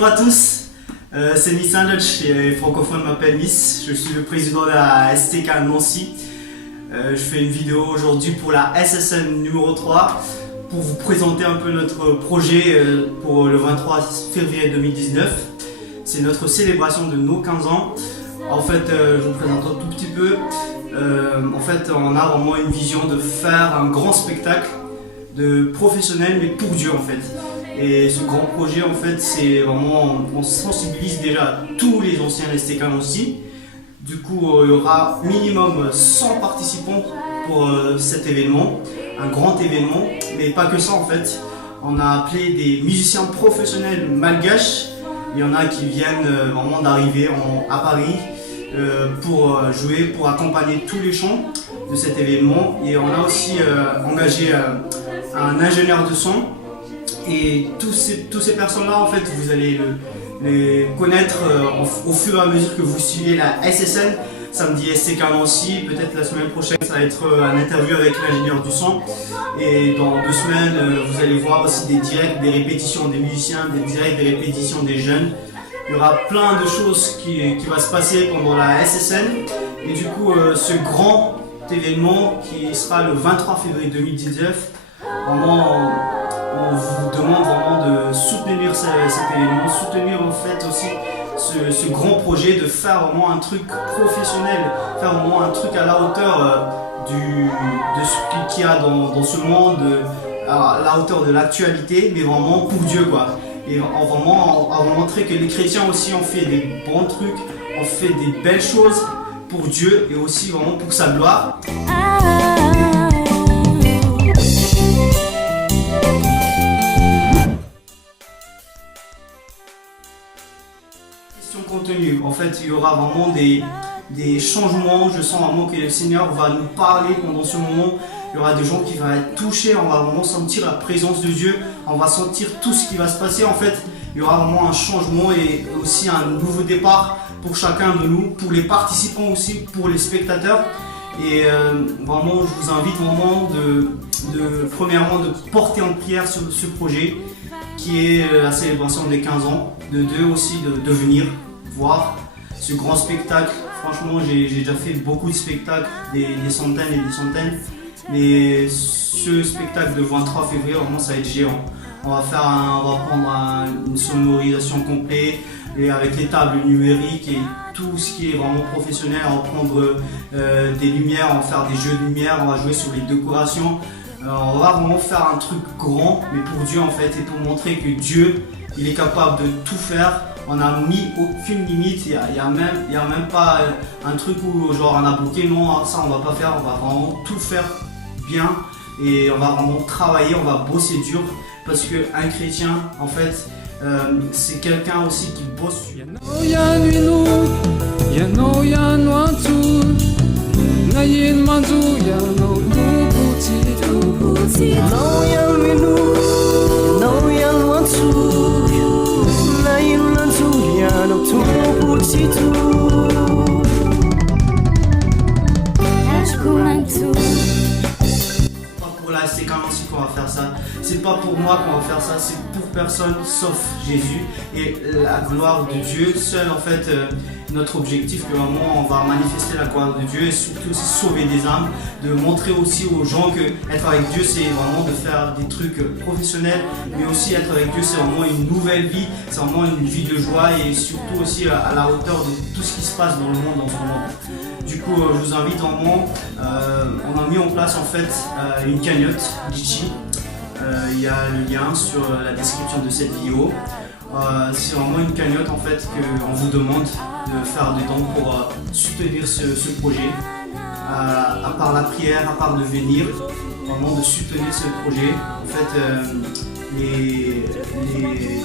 Bonjour à tous, c'est Nice Saint-Dutch, les francophones m'appellent Nice, je suis le président de la STK Nancy. Je fais une vidéo aujourd'hui pour la SSN numéro 3 pour vous présenter un peu notre projet pour le 23 février 2019. C'est notre célébration de nos 15 ans. En fait, je vous présente un tout petit peu. En fait, on a vraiment une vision de faire un grand spectacle de professionnels, mais pour Dieu en fait. Et ce grand projet, en fait, c'est vraiment, on sensibilise déjà tous les anciens STK aussi. Du coup, il y aura minimum 100 participants pour cet événement, un grand événement, mais pas que ça en fait. On a appelé des musiciens professionnels malgaches. Il y en a qui viennent vraiment d'arriver à Paris pour jouer, pour accompagner tous les chants de cet événement. Et on a aussi engagé un ingénieur de son. Et tous ces personnes-là, en fait, vous allez les connaître au fur et à mesure que vous suivez la SSN. Samedi STK Nancy, peut-être la semaine prochaine, ça va être un interview avec l'ingénieur du son. Et dans 2 semaines, vous allez voir aussi des directs, des répétitions des musiciens, des directs, des répétitions des jeunes. Il y aura plein de choses qui vont se passer pendant la SSN. Et du coup, ce grand événement qui sera le 23 février 2019, vraiment, on vous demande vraiment de soutenir cet événement, soutenir en fait aussi ce grand projet, de faire vraiment un truc professionnel, faire vraiment un truc à la hauteur de ce qu'il y a dans ce monde, à la hauteur de l'actualité, mais vraiment pour Dieu quoi. Et on va montrer que les chrétiens aussi ont fait des bons trucs, ont fait des belles choses pour Dieu et aussi vraiment pour sa gloire. Contenu. En fait, il y aura vraiment des changements. Je sens vraiment que le Seigneur va nous parler pendant ce moment. Il y aura des gens qui vont être touchés. On va vraiment sentir la présence de Dieu. On va sentir tout ce qui va se passer. En fait, il y aura vraiment un changement et aussi un nouveau départ pour chacun de nous, pour les participants aussi, pour les spectateurs. Et vraiment, je vous invite vraiment premièrement de porter en prière sur ce projet qui est la célébration des 15 ans, de deux aussi de venir voir ce grand spectacle. Franchement, j'ai déjà fait beaucoup de spectacles, des centaines et des centaines, mais ce spectacle de 23 février, vraiment, ça va être géant. On va prendre une sonorisation complète et avec les tables numériques et tout ce qui est vraiment professionnel. On va prendre des lumières, on va faire des jeux de lumière, on va jouer sur les décorations. On va vraiment faire un truc grand, mais pour Dieu en fait, et pour montrer que Dieu, il est capable de tout faire. On n'a mis aucune limite, il n'y a même pas un truc où genre on a bloqué, non ça on va pas faire, on va vraiment tout faire bien et on va vraiment travailler, on va bosser dur parce qu'un chrétien en fait c'est quelqu'un aussi qui bosse. Pour la STK Nancy qu'on va faire ça, c'est pas pour moi qu'on va faire ça, c'est pour personne sauf Jésus et la gloire de Dieu. Seul en fait notre objectif, que vraiment on va manifester la gloire de Dieu et surtout aussi sauver des âmes, de montrer aussi aux gens que être avec Dieu c'est vraiment de faire des trucs professionnels, mais aussi être avec Dieu c'est vraiment une nouvelle vie, c'est vraiment une vie de joie et surtout aussi à la hauteur de tout ce qui se passe dans le monde en ce moment. Du coup, je vous invite vraiment, on a mis en place en fait une cagnotte Litchi. Il y a le lien sur la description de cette vidéo. C'est vraiment une cagnotte en fait qu'on vous demande de faire des dons pour soutenir ce projet. À part la prière, à part de venir, vraiment de soutenir ce projet. En fait,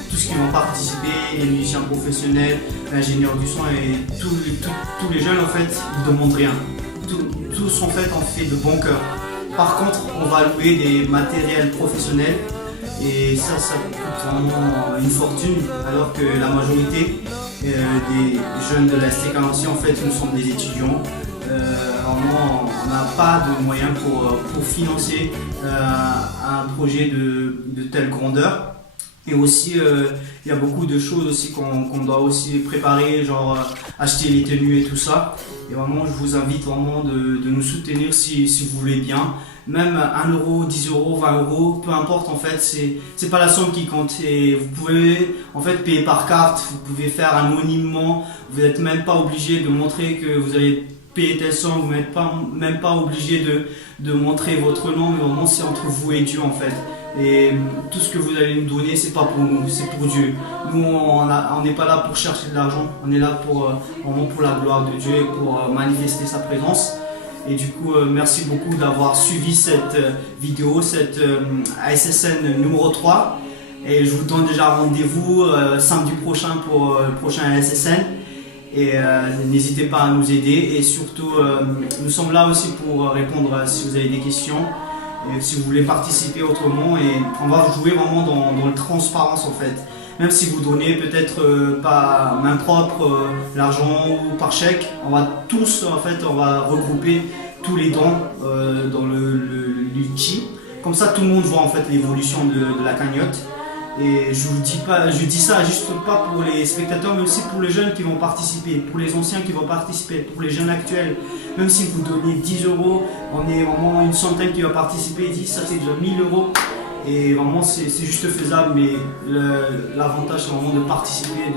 tous ceux qui vont participer, les musiciens professionnels, l'ingénieur du son et tous les jeunes en fait, ils ne demandent rien. Tous en fait ont fait de bon cœur. Par contre, on va louer des matériels professionnels et ça coûte vraiment une fortune alors que la majorité des jeunes de la STK Nancy en fait nous sommes des étudiants. Vraiment, on n'a pas de moyens pour financer un projet de telle grandeur. Et aussi, il y a beaucoup de choses aussi qu'on doit aussi préparer, genre acheter les tenues et tout ça. Et vraiment, je vous invite vraiment de nous soutenir si vous voulez bien. Même 1 euro, 10 euros, 20 euros, peu importe en fait, c'est pas la somme qui compte. Et vous pouvez en fait payer par carte, vous pouvez faire anonymement, vous n'êtes même pas obligé de montrer que vous avez payé telle somme, vous n'êtes même pas obligé de montrer votre nom, mais vraiment c'est entre vous et Dieu en fait. Et tout ce que vous allez nous donner, c'est pas pour nous, c'est pour Dieu. Nous, on n'est pas là pour chercher de l'argent, on est là vraiment pour la gloire de Dieu et pour manifester sa présence. Et du coup, merci beaucoup d'avoir suivi cette vidéo, cette ASSN numéro 3. Et je vous donne déjà rendez-vous samedi prochain pour le prochain ASSN. Et n'hésitez pas à nous aider. Et surtout, nous sommes là aussi pour répondre si vous avez des questions. Et si vous voulez participer autrement, et on va jouer vraiment dans la transparence en fait. Même si vous donnez peut-être pas main propre l'argent ou par chèque, on va tous en fait, on va regrouper tous les dons dans l'outil. Comme ça, tout le monde voit en fait l'évolution de la cagnotte. Et je dis ça juste pas pour les spectateurs, mais aussi pour les jeunes qui vont participer, pour les anciens qui vont participer, pour les jeunes actuels. Même si vous donnez 10 euros, on est vraiment une centaine qui va participer, 10, ça c'est déjà 1000 euros. Et vraiment c'est juste faisable, mais l'avantage c'est vraiment de participer,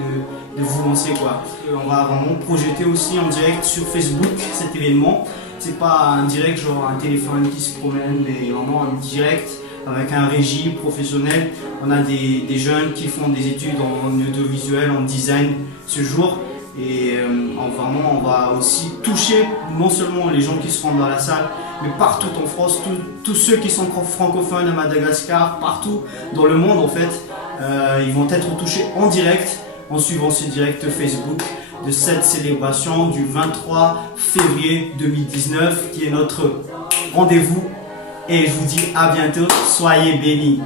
de vous lancer quoi. On va vraiment projeter aussi en direct sur Facebook cet événement. C'est pas un direct genre un téléphone qui se promène, mais vraiment un direct avec un régie professionnel. On a des jeunes qui font des études en audiovisuel, en design ce jour. Et vraiment, on va aussi toucher non seulement les gens qui se rendent dans la salle, mais partout en France, tous ceux qui sont francophones à Madagascar, partout dans le monde en fait, ils vont être touchés en direct en suivant ce direct Facebook de cette célébration du 23 février 2019 qui est notre rendez-vous. Et je vous dis à bientôt, soyez bénis.